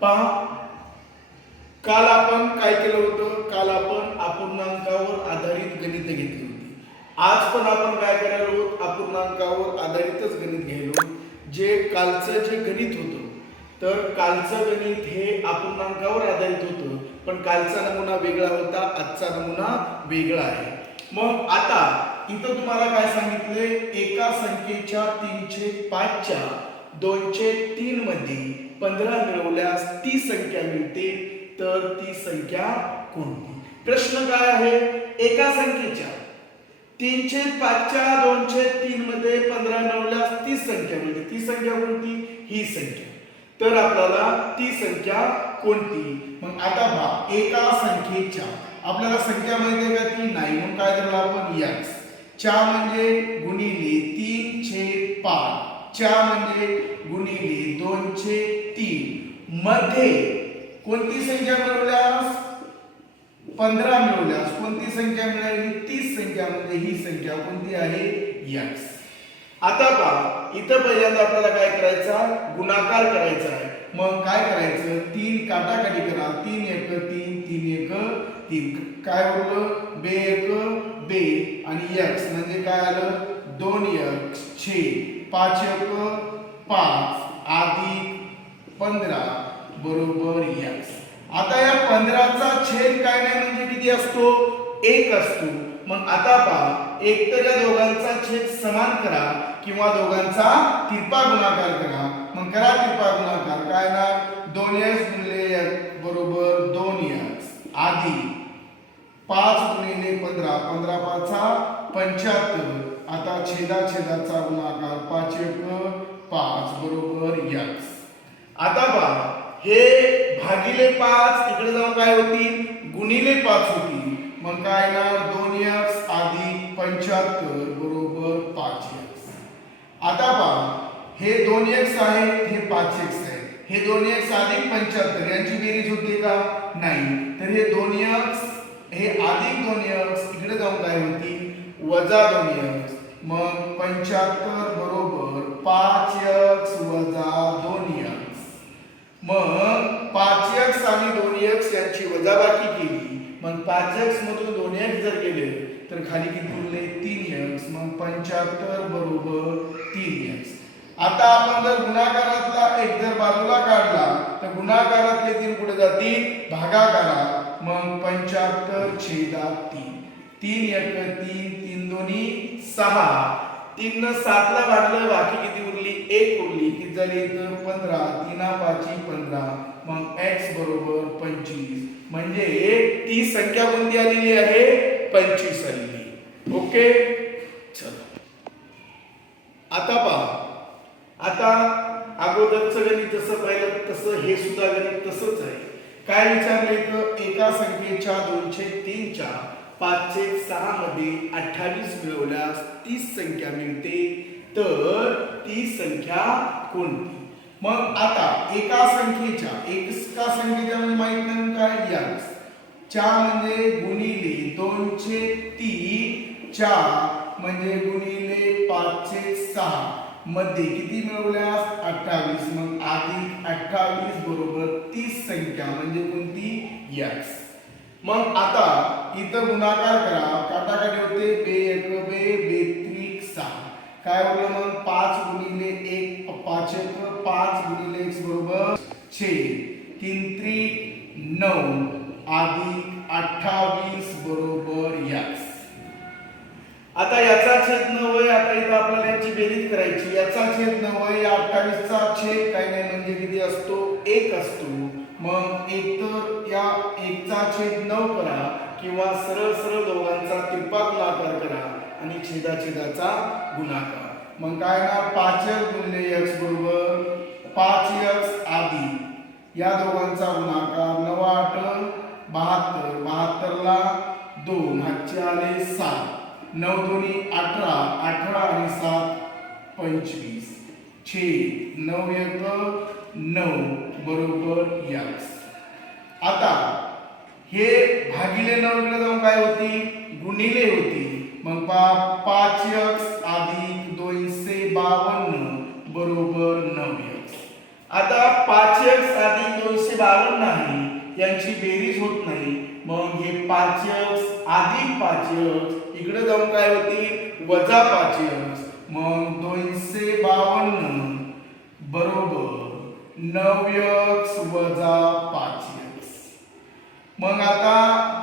पहा. काल आपण काय केलं होतं? काल आपण अपूर्णांकावर आधारित गणित घेतली होती. आज पण आपण काय करायला आहोत अपूर्णांकावर आधारितच गणित घ्यायलो जे कालचं जे गणित होतं तर कालचं गणित हे अपूर्णांकावर आधारित होतं पण कालचा नमुना वेगळा होता आजचा नमुना वेगळा आहे. मग आता इथं तुम्हाला काय सांगितले एका संख्येच्या तीनशे पाचच्या दोनशे तीन मध्ये पंधरा मिळवल्यास ती संख्या मिळते. तर ती संख्या कोणती? प्रश्न काय आहे? एका संख्येच्या. तीनशे पाचच्या दोनशे तीन मध्ये पंधरा मिळवल्यास ती संख्या मिळते. ती संख्या कोणती? ही संख्या. तर आपल्याला ती संख्या कोणती? मग आता बा एका संख्येच्या. आपल्याला संख्या माहिती आहे का ती? नाही. मग काय धरलं आपण? एक्स चा म्हणजे गुणिले तीन छेद पाच. चा म्हणजे गुणिले दोनशे तीन मध्ये कोणती संख्या मिळवल्यास? पंधरा मिळवल्यास. कोणती संख्या मिळाली? तीस संख्या. म्हणजे ही संख्या कोणती आहे? यक्स. आता का इथं पहिल्यांदा आपल्याला काय करायचा? गुणाकार करायचा आहे. मग काय करायचं? तीन काटाकाटी करा. तीन एक तीन तीन एक तीन. काय बोललं बे एक बे आणि यक्स. म्हणजे काय आलं? दोन एक छे. पाच एक पाच. अधिक पंधरा बरोबर एक्स आता या पंधराचा छेद काय नाही म्हणजे किती असतो? एक असतो. मग आता पहा एक तर या दोघांचा छेद समान करा किंवा दोघांचा तिरपा गुणाकार करा. मग करा तिरपा गुणाकार काय ना? दोन एक्स गुणिले बरोबर दोन एक्स आधी पाच गुणिले पंधरा. पंधरा पाचा पंच्याहत्तर. आता छेदा छेदाचा गुणाकार पाच एक पाच बरोबर एक्स आता पहा हे भागिले पाच इकडे जाऊन काय होतील? गुणिले पाच होतील. मग काय ना दोन एक्स अधिक पंच्याहत्तर बरोबर पाच एक्स आता पहा हे दोन एक्स आहेत हे पाच एक्स आहे. हे दोन एक्स अधिक पंच्याहत्तर यांची बेरीज होते का? नाही. तर हे दोन एक्स हे अधिक दोन एक्स इकडे जाऊन काय होतील वजा दोन एक्स मग पंच्याहत्तर बरोबर पाच एक्स वजा दोन एक्स मग पाच एक्स आणि दोन एक्स यांची वजाबाकी केली. मग पाच एक्स मधून दोन एक्स जर गेले तर खाली किती उरले? तीन एक्स मग पंच्याहत्तर बरोबर तीन एक्स आता आपण जर गुणाकारातला एक जर बाजूला काढला तर गुणाकारातले तीन कुठे जातील? भागाकारात मग पंच्याहत्तर छेदात तीन. तीन एक तीन तीन दोन्ही सहा. तीन न सातला भागलं बाकी किती उरली? एक उरली. किती झाली तर पंधरा. तीना पाची पंधरा. मग एक्स बरोबर पंचवीस. म्हणजे ती संख्या कोणती आलेली आहे? पंचवीस आलेली. ओके? चला. आता पहा. आता अगोदरचं गणित जसं पाहिलं तसं हे सुद्धा गणित तसंच आहे. काय विचारलं इथं? एका संख्येच्या दोनशे तीनच्या. पाचशे सहा मध्ये अठ्ठावीस मिळवल्यास तीस संख्या मिळते. तर ती संख्या कोणती मग आता एका संख्येच्या एका संख्येच्या म्हणजे माहीत नाही काय? यास चार म्हणजे गुणिले दोनशे तीन चार म्हणजे गुणिले पाचशे सहा. मध्ये किती मिळवल्यास? अठ्ठावीस. मग आधी अठ्ठावीस बरोबर तीस संख्या म्हणजे कोणती? यास मग आता इथं गुणाकार करा. काटाकाटी होते बे एक बे बेत्रिक सहा. काय बोललं मग? पाच गुणिले एक पाच एक पाच गुणिले एक्स बरोबर छे. तीन त्रिक नऊ. अधिक अठ्ठावीस बरोबर एक्स आता याचा छेद न वय आता इथं आपल्याला याची बेरीज करायची. याचा छेद न वय या अठ्ठावीसचा छेद काही नाही. म्हणजे किती असतो? एक असतो. मग एक तर एकचा छेद नऊ करा किंवा सरळ सरळ दोघांचा तिप्पा गुणाकार करा आणि छेदा छेदाचा गुणाकार मग काय ना पाच गुणले एक्स बरोबर पाच एक्स आधी. या दोघांचा गुणाकार नऊ आठ बहात्तर बहात्तरला दोन हातचे आले सात. नऊ दोन्ही अठरा अठरा आणि सात पंचवीस. छे नऊ एक नऊ बरोबर एक्स आता हे भागिले नऊ जाऊन काय होती? गुणिले होती. मग पा पाच एक्स अधिक दोनशे बावन्न बरोबर नऊ आता पाच एक्स अधिक दोनशे बावन्न आहे यांची बेरीज होत नाही. मग हे पाच एक्स अधिक पाच एक्स इकडे जाऊन काय होती? वजा पाच मग दोनशे बावन्न बरोबर नऊ वजा पाच मग आता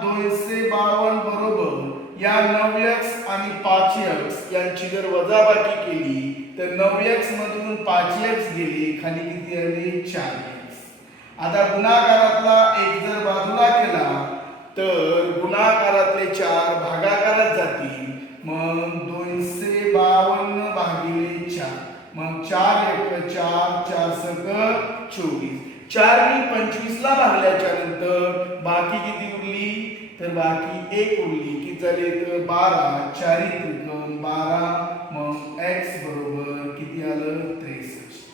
दोनशे बावन्न बरोबर या नऊ एक्स आणि पाच एक्स यांची जर वजाबाकी केली तर नऊ एक्स मधून पाच एक्स गेले खाली किती आले? चार एक्स आता गुणाकारातला एक जर बाजूला केला तर गुणाकारातले चार भागाकारात जातील. मग दोनशे बावन्न भागिले चार. मग चार एक चार चार सक चोवीस. चार पंचवीसला पंचवीस ला भागल्याच्या नंतर बाकी किती उरली? तर बाकी एक उरली. की चले तर बारा चारी त्रिकोण बारा मग एक्स बरोबर किती आलं? त्रेसष्ट.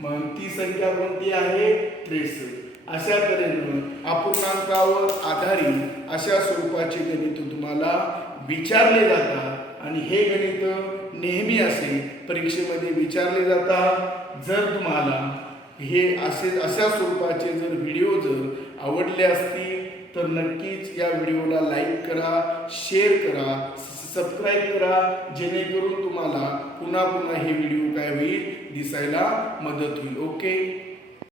मग ती संख्या कोणती आहे? त्रेसष्ट. अशा तऱ्हेनं अपूर्णांकावर आधारित अशा स्वरूपाचे गणित तुम्हाला विचारले जातात. आणि हे गणित नेहमी असे परीक्षेमध्ये विचारले जातात. जर तुम्हाला हे असे अशा स्वरूपाचे जर व्हिडिओ जर आवडले असतील तर नक्कीच या व्हिडिओला लाईक करा शेअर करा सबस्क्राईब करा जेणेकरून तुम्हाला पुन्हा पुन्हा हे व्हिडिओ काय होईल दिसायला मदत होईल. ओके